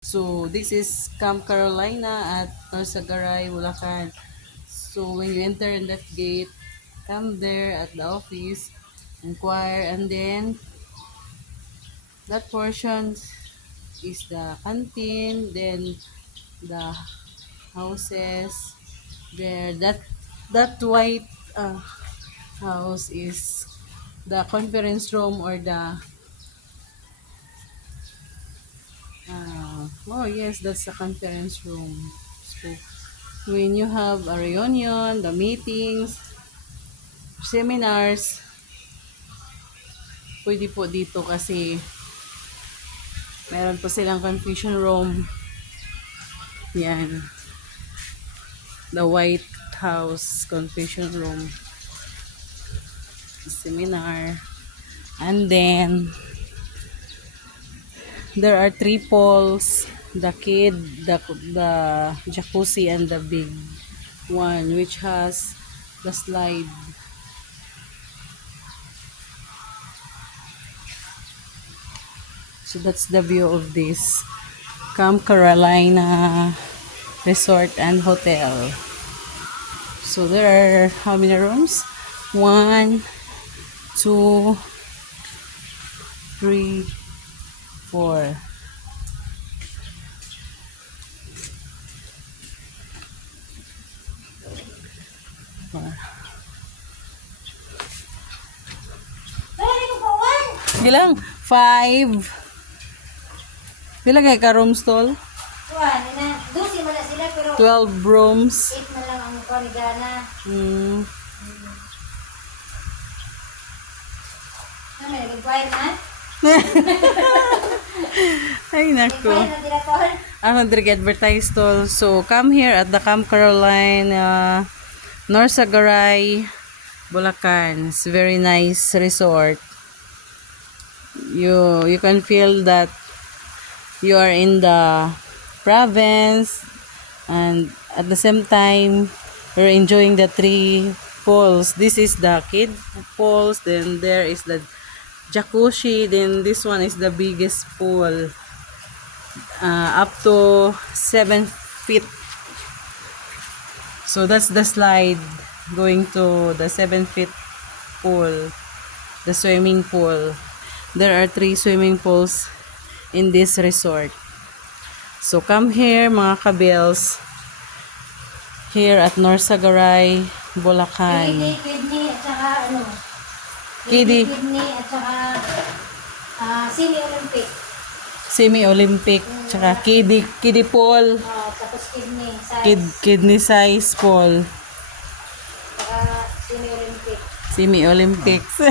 So this is Camp Carolina at Norsagaray, Bulacan. So when you enter in that gate, come there at the office, inquire, and then that portion is the canteen, then the houses there. That white house is the conference room or the oh yes, that's the conference room. So when you have a reunion, the meetings, seminars, pwede po dito kasi meron po silang confusion room. Yan. The White House confusion room. Seminar. And then, there are three pools. The kid, the jacuzzi, and the big one, which has the slide. So that's the view of this Camp Carolina Resort and Hotel. So there are how many rooms? 1, 2, 3, 4. Gilang 5. Pila kay ka room stall? Kuan, na, 12 man na sila pero 12 rooms. 8 na lang ang kuan ni Gana. Ano, nag-inquire na? Ay nako. Nag-inquire na direktor? Ako advertise stall. So come here at the Camp Carolina Norsagaray, Bulacan. It's a very nice resort. You can feel that you are in the province, and at the same time you're enjoying the three pools. This is the kid pools, then there is the jacuzzi, then this one is the biggest pool, up to 7 feet. So that's the slide going to the 7 feet pool, the swimming pool. There are 3 swimming pools in this resort. So come here mga kabels, here at Norsagaray, Bulacan. Kidney at saka ano? Kidney. Kidney at saka semi-Olympic. Semi-Olympic, tsaka kiddie pool, Tapos kidney size. kidney size pool, Saka semi-Olympic. semi-Olympics.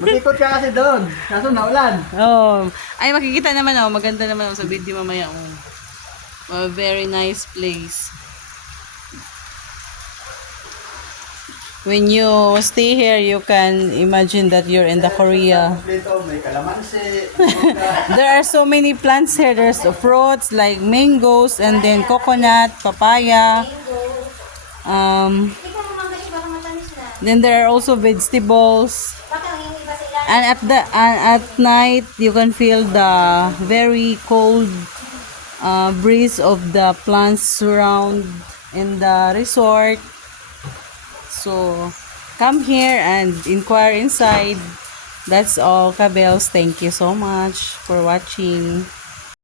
Mag-ikot ka kasi doon. Kaso naulan. Oh, ay makikita naman maganda naman sa video mamaya. A very nice place. When you stay here, you can imagine that you're in the Korea. Dito may kalamansi. There are so many plants here. There's fruits like mangoes and then coconut, papaya. Ikaw naman kasi baka matamis na. Then there are also vegetables. Baka hingi ba sila? And at night, you can feel the very cold breeze of the plants surround in the resort. So come here and inquire inside. That's all, Kabels. Thank you so much for watching.